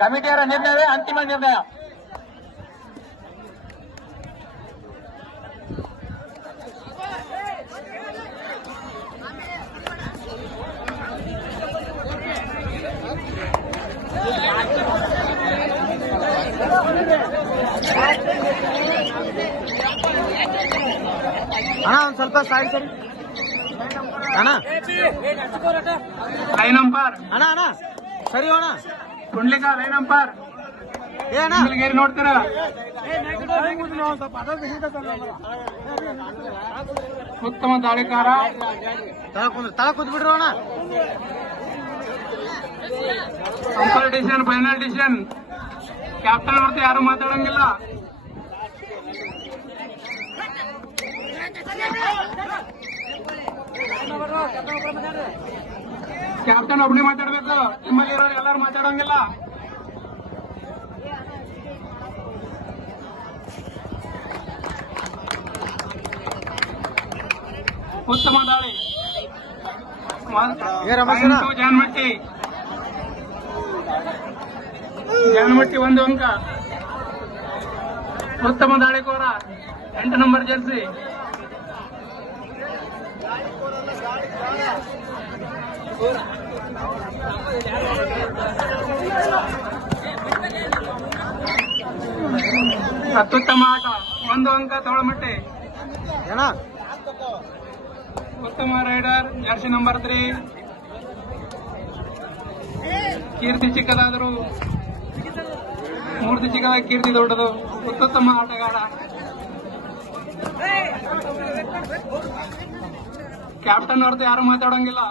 ಕಮಿಟಿಯವರ ನಿರ್ಣಯವೇ ಅಂತಿಮ ನಿರ್ಣಯ. ಅಣ್ಣ ಒಂದು ಸ್ವಲ್ಪ ಸಾರಿ ಸರಿ. ಅಣ್ಣ. ಅಣ್ಣ ಅಣ್ಣ. ಸರಿ ಅಣ್ಣ. ಕುಂಡ್ಲಿಕ ಲೈನ್ ಅಂಪರ್ ಏ ಅಣ್ಣ. ಗೇರಿ ನೋಡ್ತೀರಾ? ಉತ್ತಮ ದಾಳಿಕಾರ. ತಳ ಕುಂತ್ ಬಿಡ್ರು ಅಣ್ಣ. Decision final decision. ಕ್ಯಾಪ್ಟನ್ ಅವ್ರದ್ದು ಯಾರು ಮಾತಾಡಂಗಿಲ್ಲ. ಕ್ಯಾಪ್ಟನ್ ಒಬ್ಬನೇ ಮಾತಾಡ್ಬೇಕು. ನಿಮ್ಮಲ್ಲಿ ಇರೋರು ಎಲ್ಲರೂ ಮಾತಾಡೋಂಗಿಲ್ಲ. ಉತ್ತಮ ದಾಳಿ. ಜಾನ್ಮಟ್ಟಿ. ಜಾನ್ಮಟ್ಟಿ ಒಂದು ಅಂಕ. ಉತ್ತಮ ದಾಳಿಕೋರ ಎಂಟು ನಂಬರ್ ಜರ್ಸಿ ಅತ್ಯುತ್ತಮ ಆಟ. ಒಂದು ಅಂಕ ತಗೊಳಮಟ್ಟೆ ಉತ್ತಮ ರೈಡರ್ ಜರ್ಸಿ ನಂಬರ್ ತ್ರೀ ಕೀರ್ತಿ ಚಿಕ್ಕದಾದರೂ ಮೂರ್ತಿ ಚಿಕ್ಕದ ಕೀರ್ತಿ ದೊಡ್ಡದು. ಅತ್ಯುತ್ತಮ ಆಟಗಾರ. ಕ್ಯಾಪ್ಟನ್ ಅವ್ರದ್ದು ಯಾರು ಮಾತಾಡಂಗಿಲ್ಲ.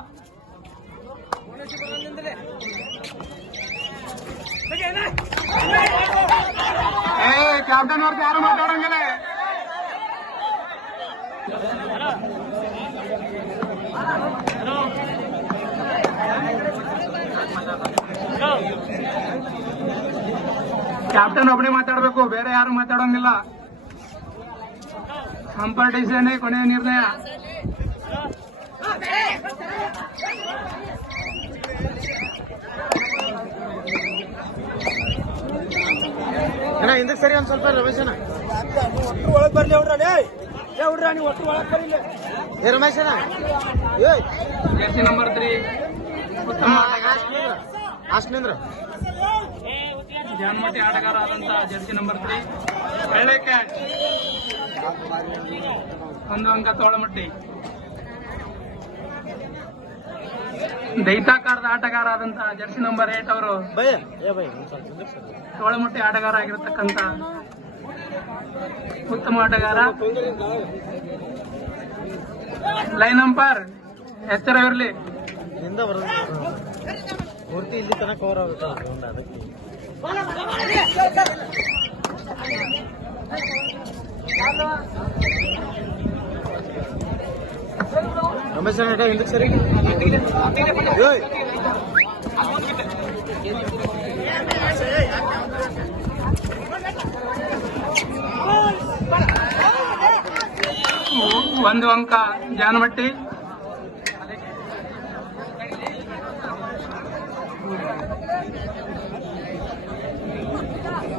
ಕ್ಯಾಪ್ಟನ್ ಅವ್ರಿಗೆ ಯಾರು ಮಾತಾಡಂಗಿಲ್ಲ. ಕ್ಯಾಪ್ಟನ್ ಒಬ್ಬನೇ ಮಾತಾಡಬೇಕು ಬೇರೆ ಯಾರು ಮಾತಾಡೋಂಗಿಲ್ಲ. ಕಾಂಪಿಟೇಷನ್ ಕೊನೆಯ ನಿರ್ಣಯ. ಅಣ್ಣ ಹಿಂದಕ್ಕೆ ಸರಿ ಒಂದು ಸ್ವಲ್ಪ ರಮೇಶ್ ಅಣ್ಣ. ಒಳಗೆ ಬರ್ಲಿ ಹುಡ್ರ ಹುಡ್ರ ನೀವು ಒಟ್ಟು ಒಳಗೆ ಬರಲಿ ಏ ರಮೇಶ್ ಅಣ್ಣ. ಜರ್ಸಿ ನಂಬರ್ ತ್ರೀ ಉತ್ತಮ ಆಟ ಅಷ್ಟ್ ನಿಂದ್ರ ಜಾನ್ಮಟಿ ಆಟಗಾರ ಆದಂತ ಜರ್ಸಿ ನಂಬರ್ ತ್ರೀ ಒಳ್ಳೆ ಕ್ಯಾಚ್ ಒಂದು ಅಂಕ ತೋಳಮಟ್ಟಿ ದೈತಾಕಾರದ ಆಟಗಾರ ಆದಂತ ಜರ್ಸಿ ನಂಬರ್ ಏಟ್ ಅವರು. ಭಯ ಏ ಭಯ ತೋಳಮಟ್ಟಿ ಆಟಗಾರ ಆಗಿರತಕ್ಕಂತ ಉತ್ತಮ ಆಟಗಾರ. ಲೈನ್ ಅಂಪರ್ ಎಚ್ಚರ ಪೂರ್ತಿ ಕವರ್ ಆಗುತ್ತೆ? ರಮೇಶ್ ಹಿಂದಕ್ಕೆ ಸರಿ? ಒಂದು ಅಂಕ ಜಾನಮಟ್ಟಿ.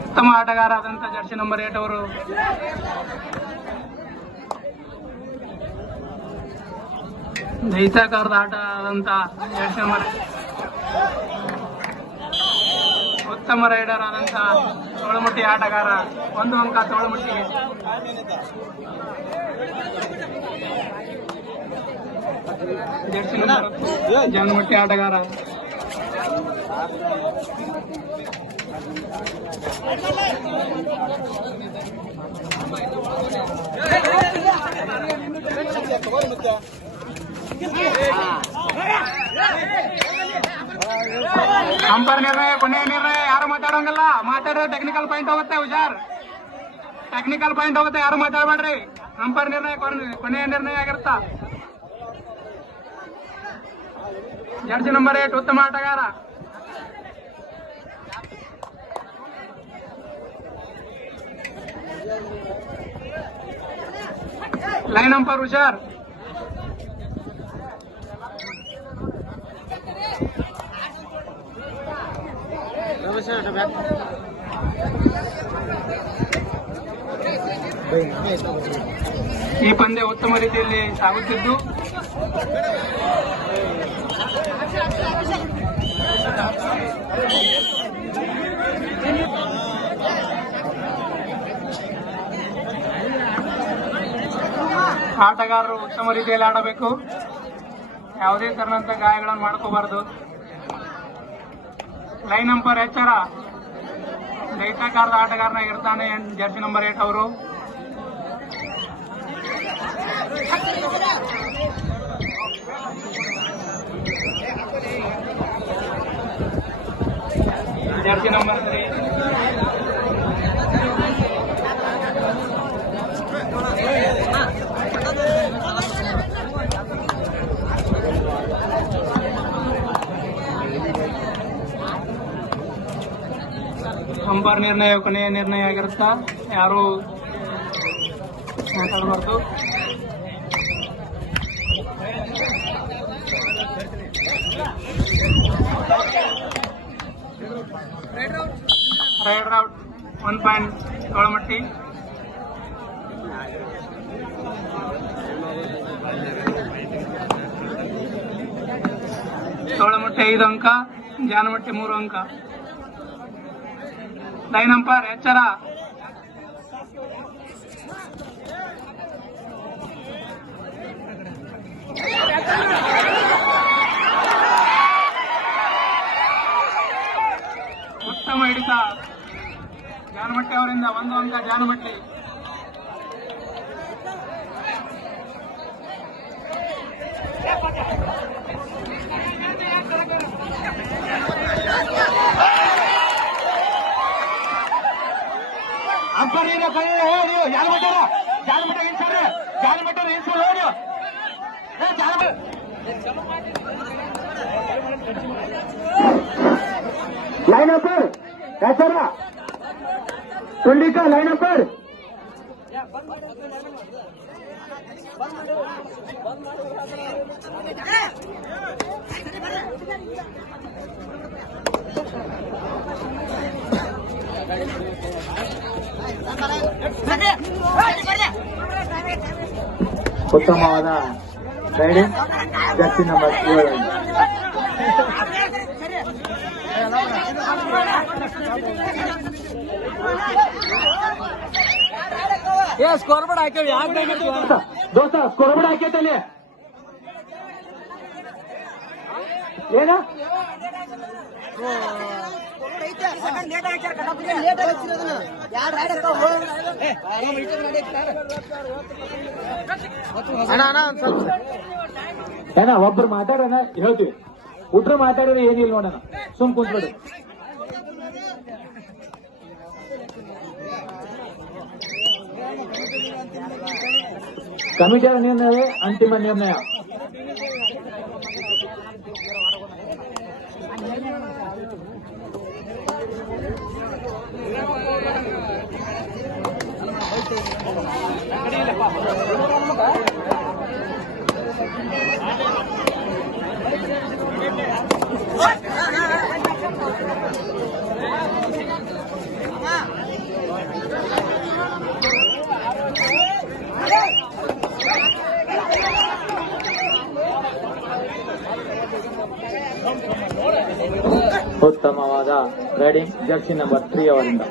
ಉತ್ತಮ ಆಟಗಾರ ಜರ್ಸಿ ನಂಬರ್ ಏಟ್ ಅವರು. ದೈತಾಕಾರದ ಆಟ ಆದಂತ ಜರ್ಸಿ ನಂಬರ್ ಉತ್ತಮ ರೈಡರ್ ಆದಂತಹ ತೋಳಮಟ್ಟಿ ಆಟಗಾರ ಒಂದು ಅಂಕ ತೋಳಮಟ್ಟಿಗೆ ಜರ್ಸಿ ಆಟಗಾರ ಮತ್ತೆ ಅಂಪರ್ ನಿರ್ಣಯ ಕೊನೆಯ ನಿರ್ಣಯ, ಯಾರು ಮಾತಾಡೋಂಗಿಲ್ಲ. ಮಾತಾಡಿದ್ರೆ ಟೆಕ್ನಿಕಲ್ ಪಾಯಿಂಟ್ ಹೋಗುತ್ತೆ, ಹುಷಾರ್. ಟೆಕ್ನಿಕಲ್ ಪಾಯಿಂಟ್ ಹೋಗುತ್ತೆ, ಯಾರು ಮಾತಾಡಬೇಡ್ರಿ? ಅಂಪರ್ ನಿರ್ಣಯ, ಕೊನೆ- ಕೊನೆಯ ನಿರ್ಣಯ ಆಗಿರುತ್ತ? ಜಡ್ಜ್ ನಂಬರ್ ಏಟ್ ಉತ್ತಮ ಆಟಗಾರ. ಲೈನ್ ಅಂಪರ್ ಹುಷಾರ್. ಈ ಪಂದ್ಯ ಉತ್ತಮ ರೀತಿಯಲ್ಲಿ ಸಾಗುತ್ತಿದ್ದು. ಆಟಗಾರರು ಉತ್ತಮ ರೀತಿಯಲ್ಲಿ ಆಡಬೇಕು. ಯಾವುದೇ ತರನಂತ ಗಾಯಗಳನ್ನು ಮಾಡ್ಕೋಬಾರ್ದು. ಲೈನ್ ನಂಬರ್ ಎಚ್ಚರ ದೈತಾಕಾರದ ಆಟಗಾರನಾಗಿರ್ತಾನೆ ಜರ್ಸಿ ನಂಬರ್ ಏಟ್ ಅವರು? ಜರ್ಸಿ ನಂಬರ್ ತ್ರೀ ಅಂಬರ್ ನಿರ್ಣಯ, ಕೊನೆಯ ನಿರ್ಣಯ ಆಗಿರುತ್ತಾ? ಯಾರು ಮಾತಾಡಬಾರ್ದು? Raid out one point Tolamatti Tolamatti ಐದು ಅಂಕ ಜಾನಮಟ್ಟಿ ಮೂರು ಅಂಕ. ಲೈನ್ ಅಂಪರ್ ಎಚ್ಚರ ಉತ್ತಮ ಹಿಡಿತ ಜಾನಮಟ್ಟಿ ಅವರಿಂದ ಒಂದು ಅಂಕ ಜಾನಮಟ್ಟಿ లైన్ అప్ ఎసరా ట్వంటీకా లైన్ అప్ Thank you. ಉತ್ತಮವಾದ ಗೈಡೆನ್ಸ್ ಜರ್ಸಿ ನಂಬರ್ ಏಳು. ಏ ಸ್ಕೋರ್ ಬೋರ್ಡ್ ಹಾಕ್ಯಾವ ಯಾಕೆ ದೋಸ್ತ ಕೊರಬಡ ಹಾಕೈತಲ್ಲಿ ಏನ? ಅಣ್ಣ ಒಬ್ರು ಮಾತಾಡೋಣ ಹೇಳ್ತೀವಿ. ಒಬ್ರು ಮಾತಾಡಿದ್ರೆ ಏನಿಲ್ಲ ನೋಡೋಣ. ಸುಮ್ ಕುಂತ್ಬಿಡು. ಕಮಿಟಿಯ ನಿರ್ಣಯವೇ ಅಂತಿಮ ನಿರ್ಣಯ. ಉತ್ತಮವಾದ ರೈಡಿಂಗ್ ಜರ್ಸಿ ನಂಬರ್ ತ್ರೀ ಅವರಿಂದ.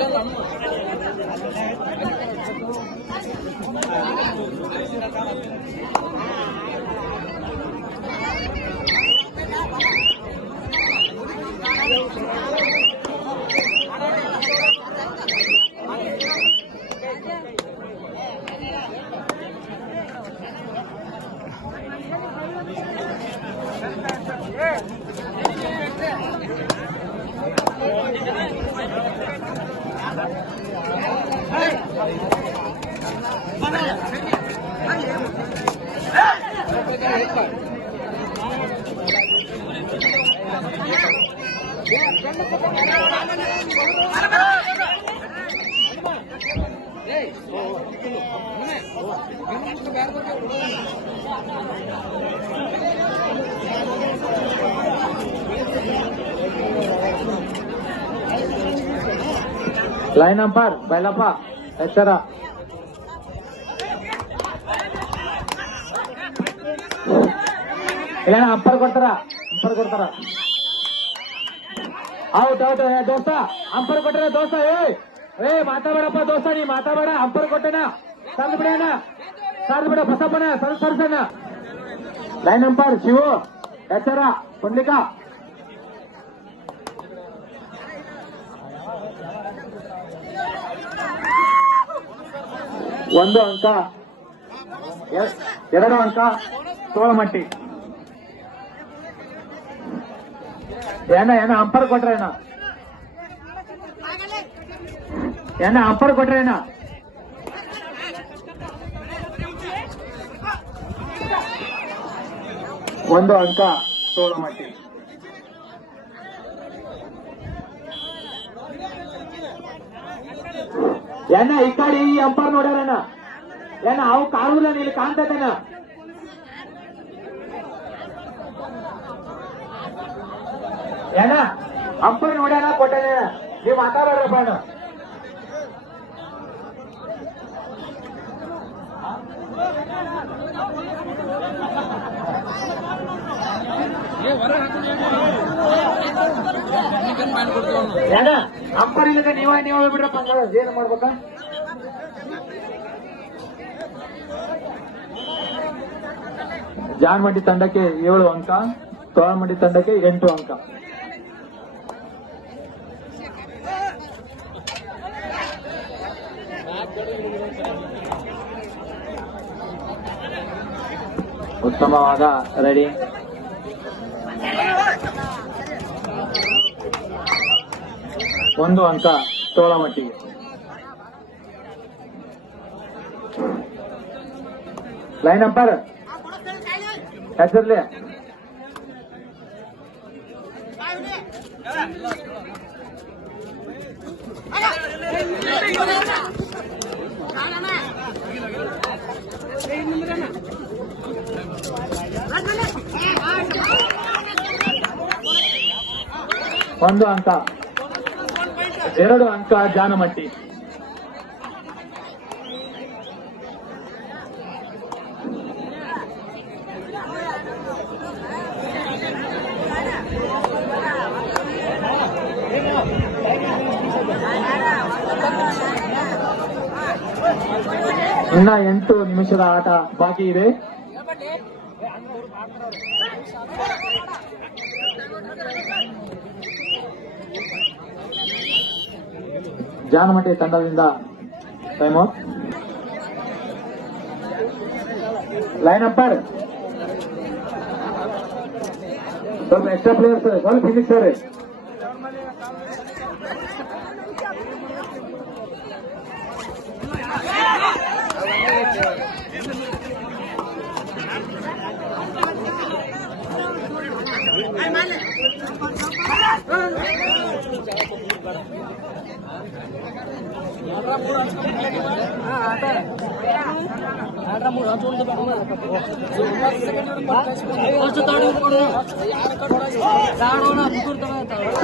Ada. లైన్ అంపర్ బైలప్ప ఎచ్చరా ఇలా అంపర్ కొడతారా అంపర్ కొడతారా. ಹೌದ್ ಹೌದು ದೋಸ್ತ ಅಂಪರ್ ಕೊಟ್ರೆ ದೋಸ್ತ, ಏ ಏ ಮಾತಾಡಪ್ಪ ದೋಸ್ತ, ನೀ ಮಾತಾಡ ಅಂಪರ್ ಕೊಟ್ಟೆನ. ಸರ್ದ್ ಬಿಡಣ ಸರ್ದ್ ಬಿಡ ಬಸಪ್ಪನ ಸರ್, ಸರ್ಸಣ್ಣ. ಲೈನ್ ಅಂಪರ್ ಶಿವು, ಎಚ್ಚರ ಪುಂಡ್ಲಿಕ ಒಂದು ಅಂಕ ಎರಡು ಅಂಕ, ತೋಳಮಟ್ಟಿ. ಏನ ಏನ, ಅಂಪರ್ ಕೊಟ್ರೇನ ಏನ? ಏನ, ಅಂಪರ್ ಕೊಟ್ರೇನ ಒಂದು ಅಂಕ ತೋಳಮಟ್ಟಿ ಏನ, ಈ ಕಡೆ ಈ ಅಂಪರ್ ನೋಡ್ಯಾರಣ್ಣ ಏನ, ಅವು ಕಾಣುಲ್ಲ ನೀನು ಕಾಣ್ತೈತೇನ? ಏನ? ಅಂಪರ್ ನೋಡ್ಯಾನ, ಕೊಟ್ಟೇನ. ನೀವು ಮಾತಾಡೋರಪ್ಪ ಏನ? ಅಂಪರ್ ಇಲ್ಲದ ನೀವ, ನೀವ್ ಬಿಡ್ರಪ್ಪ ಏನು ಮಾಡ್ಬೇಕ? ಜಾನ್ಮಂಡಿ ತಂಡಕ್ಕೆ ಏಳು ಅಂಕ, ತೋಳಮಂಡಿ ತಂಡಕ್ಕೆ ಎಂಟು ಅಂಕ. ಉತ್ತಮವಾದ ರೆಡಿ ಒಂದು ಅಂಕ ತೋಳಮಟ್ಟಿಗೆ ಲೈನ್ ಅಂಪರ್ ಹೆಸರ್ಲಿ? ಒಂದು ಅಂಕ ಎರಡು ಅಂಕ ಜಾನಮಟ್ಟಿ. ಇನ್ನ ಎಂಟು ನಿಮಿಷದ ಆಟ ಬಾಕಿ ಇದೆ. ಜಾನಮಟ್ಟಿ ತಂಡದಿಂದ ಟೈಮ್. ಔಟ್ ಲೈನ್ ಅಂಪೈರ್ ಸ್ವಲ್ಪ ಎಕ್ಸ್ಟ್ರಾ ಪ್ಲೇಯರ್ಸ್ ಸ್ವಲ್ಪ ಹಿಂದಿಕ್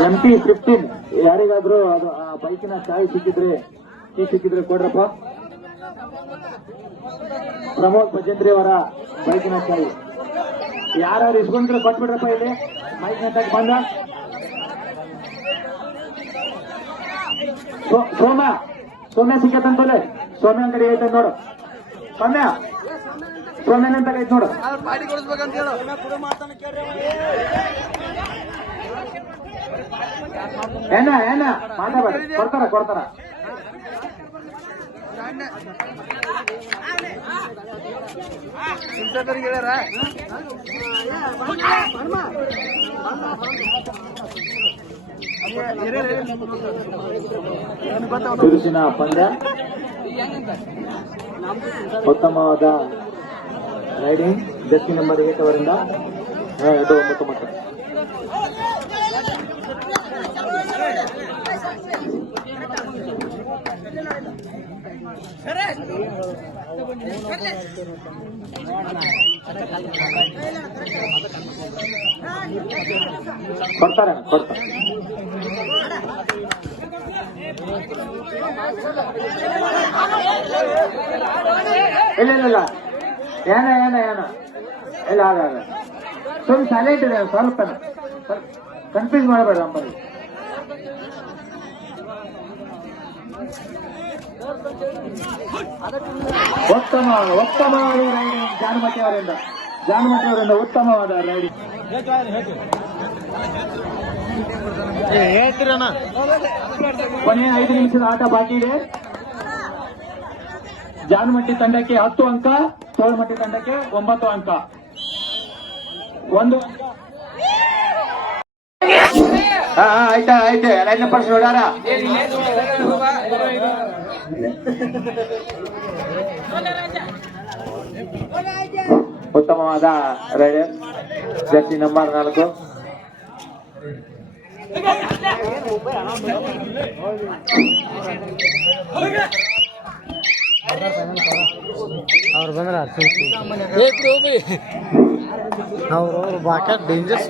ಎಂ ಪಿ ಫಿಫ್ಟೀನ್ ಯಾರಿಗಾದ್ರೂ ಅದು ಆ ಬೈಕಿನ ಚಾಯ್ ಸಿಕ್ಕಿದ್ರೆ ಟೀ ಸಿಕ್ಕಿದ್ರೆ ಕೊಡ್ರಪ್ಪ? ಪ್ರಮೋದ್ ಭಜೇಂದ್ರಿ ಅವರ ಬೈಕಿನ ಚಾಯ್ ಯಾರ್ಯಾರು ಇಸ್ಕೊಂಡ್ರೆ ಕೊಟ್ಬಿಡ್ರಪ್ಪ ಇಲ್ಲಿ? ಮೈಕ್ ತಗ ಬಂದ ಸೋ- ಸೋಮ್ಯ ಸಿಕ್ಕತ್ತಂತಲೆ ಸೋಮ್ಯ ಅಂತ ಕಡೆ ಐತೆ ನೋಡು ಸೌಮ್ಯ ಸೋಮ್ಯನ ಅಂತ ಐತೆ ನೋಡು ಏನ ಏನ ಮಾತಾಡ ಕೊಡ್ತಾರ ಕೊಡ್ತಾರ ಬಿರುಸಿನ ಪಂದ್ಯ ಉತ್ತಮವಾದ ರೈಡಿಂಗ್ ಜರ್ಸಿ ನಂಬರ್ ಏಟ್ ಅವರಿಂದ ಎರಡು ಒಂಬತ್ತು ಮತ್ತು ಕೊಡ್ತಾರೆ ಕೊಡ್ತಾರೆ. ಇಲ್ಲ ಇಲ್ಲ ಇಲ್ಲ. ಏನ ಏನ ಏನ? ಇಲ್ಲ ಅದ ಸ್ವಲ್ಪ ಸೈಲೆಂಟ್ ಇದೆ ಸ್ವಲ್ಪ ಕನ್ಫ್ಯೂಸ್ ಮಾಡಬೇಡ ಅಂಬಲ್ಲಿ ಉತ್ತಮ ಉತ್ತಮವಾದ ರೈಡಿಂಗ್ ಜಾನುಮತಿ ಅವರಿಂದ ಜಾನುಮತಿ ಅವರಿಂದ ಉತ್ತಮವಾದ ರೈಡಿಂಗ್ ಕೊನೆಯ ಐದು ನಿಮಿಷದ ಆಟ ಬಾಕಿ ಇದೆ. ಜಾನುಮಟ್ಟಿ ತಂಡಕ್ಕೆ ಹತ್ತು ಅಂಕ ತೋಳ್ಮಟ್ಟಿ ತಂಡಕ್ಕೆ ಒಂಬತ್ತು ಅಂಕ. ಒಂದು ಆಯ್ತಾ ಆಯ್ತು. ಲೈನ್ ಪರ್ಸ್ ನೋಡಾರ ಉತ್ತಮವಾದ ರೈಡರ್ ಜರ್ಸಿ ನಂಬರ್ ನಾಲ್ಕು ಅವ್ರು ಬಂದ್ರ ಅವ್ರು ಅವ್ರು ಬಾಕ ಡೇಂಜರ್ಸ್.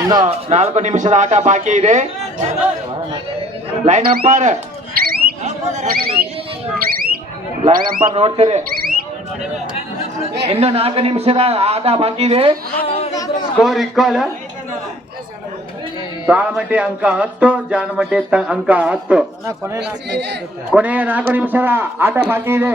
ಇನ್ನು ನಾಲ್ಕು ನಿಮಿಷದ ಆಟ ಬಾಕಿ ಇದೆ. ಲೈನ್ ಅಂಪಾರ್ ಲೈನ್ ಅಂಪಾರ್ ನೋಡ್ತೀರಿ. ಇನ್ನು ನಾಲ್ಕು ನಿಮಿಷದ ಆಟ ಬಾಕಿ ಇದೆ. ಸ್ಕೋರ್ ಇಕ್ವಲ್ ತಾಳಮಟ್ಟಿ ಅಂಕ ಹತ್ತು ಜಾನಮಟ್ಟೆ ತ- ಅಂಕ ಹತ್ತು. ಕೊನೆಯ ನಾಲ್ಕು ನಿಮಿಷ ಇರುತ್ತೆ. ಕೊನೆಯ ನಾಲ್ಕು ನಿಮಿಷದ ಆಟ ಬಾಕಿ ಇದೆ.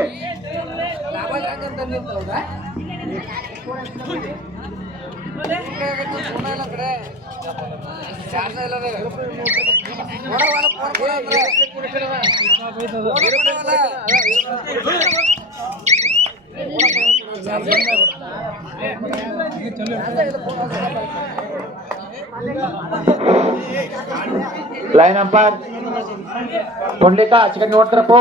ಲೈನ್ ಅಂಪರ್ ಪುಂಡ್ಲಿಕ ಆಚೆ ಕಡೆ ನೋಡ್ತಾರಪ್ಪ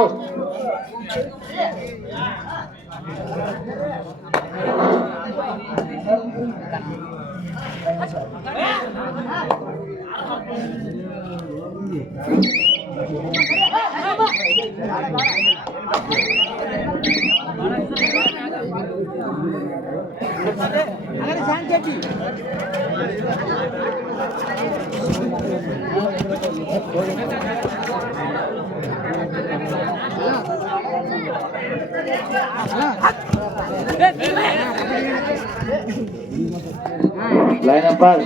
ಲೈನ್ ಅಂಪರ್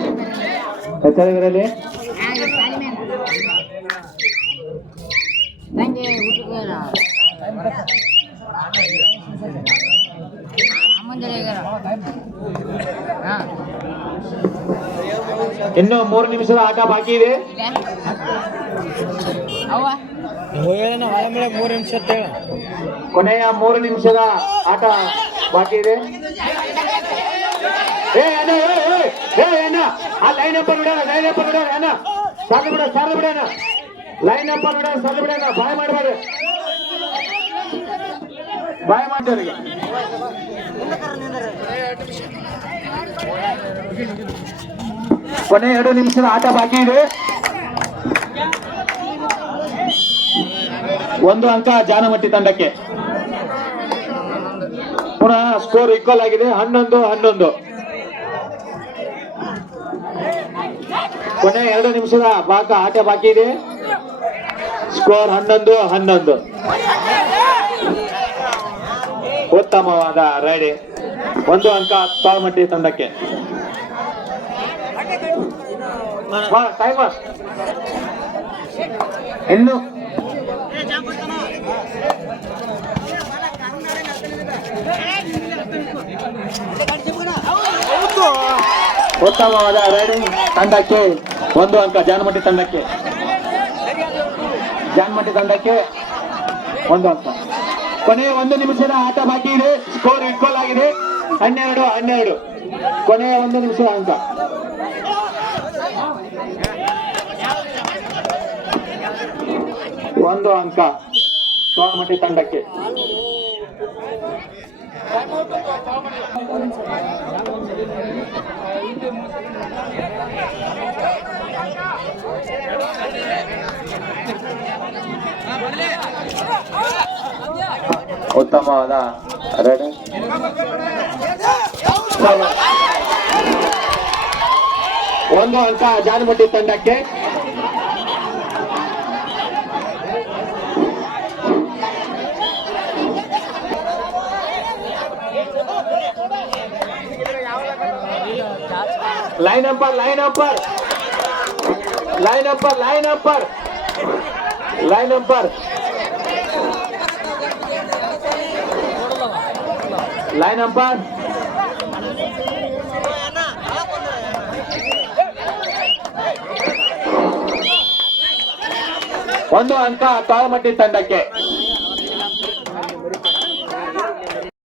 ಎತ್ತರವಿರಲಿ ಇನ್ನು ಮೂರು ನಿಮಿಷದ ಆಟ ಬಾಕಿ ಇದೆ. ಕೊನೆಯ ಮೂರು ನಿಮಿಷದ ಆಟ ಬಾಕಿ ಇದೆ. ಏ ಅಣ್ಣ ಏ ಅಣ್ಣ ಆ ಲೈನ್ ಅಪ್ಪ ಬಿಡ ಲೈನ್ ಅಪ್ಪ ಬಿಡ ಅಣ್ಣ. ಸಾಲ ಬಿಡ ಸಾಲ ಬಿಡ ಲೈನ್ ಅಪ್ಪ ಬಿಡ ಸಾಲ ಬಿಡ ಬಾಯ್ ಮಾಡಬೇಡಿ. ಬಾಯ್ ಮಾಡ್ದವ್ರಿಗೆ ಕೊನೆ ಎರಡು ನಿಮಿಷದ ಆಟ ಬಾಕಿ ಇದೆ. ಒಂದು ಅಂಕ ಜಾನಮಟ್ಟಿ ತಂಡಕ್ಕೆ. ಪುನಃ ಸ್ಕೋರ್ ಈಕ್ವಲ್ ಆಗಿದೆ. ಹನ್ನೊಂದು ಹನ್ನೊಂದು. ಕೊನೆ ಎರಡು ನಿಮಿಷದ ಬಾಕ ಆಟ ಬಾಕಿ ಇದೆ. ಸ್ಕೋರ್ ಹನ್ನೊಂದು ಹನ್ನೊಂದು. ಉತ್ತಮವಾದ ರೈಡಿ ಒಂದು ಅಂಕ ತಾಳ್ಮಟ್ಟಿ ತಂಡಕ್ಕೆ. ಇನ್ನು ಉತ್ತಮವಾದ ರೈಡಿಂಗ್ ತಂಡಕ್ಕೆ, ಒಂದು ಅಂಕ ಜಾನಮಟ್ಟಿ ತಂಡಕ್ಕೆ. ಜಾನಮಟ್ಟಿ ತಂಡಕ್ಕೆ ಒಂದು ಅಂಕ. ಕೊನೆಯ ಒಂದು ನಿಮಿಷದ ಆಟ ಬಾಕಿ ಇದೆ. ಸ್ಕೋರ್ ಆಗಿದೆ. ಹನ್ನೆರಡು ಹನ್ನೆರಡು. ಕೊನೆಯ ಒಂದು ನಿಮಿಷದ ಅಂಕ. ಒಂದು ಅಂಕ ಸೋಮಟಿ ತಂಡಕ್ಕೆ. ಉತ್ತಮವಾದ ರೆಡಿ ಒಂದು ಅಂಕ ಜಾನಮಟ್ಟಿ ತಂಡಕ್ಕೆ. Line umpire line umpire line umpire line umpire line umpire line umpire ಒಂದು ಅಂಕ ತಾಳಮಟ್ಟಿ ತಂಡಕ್ಕೆ.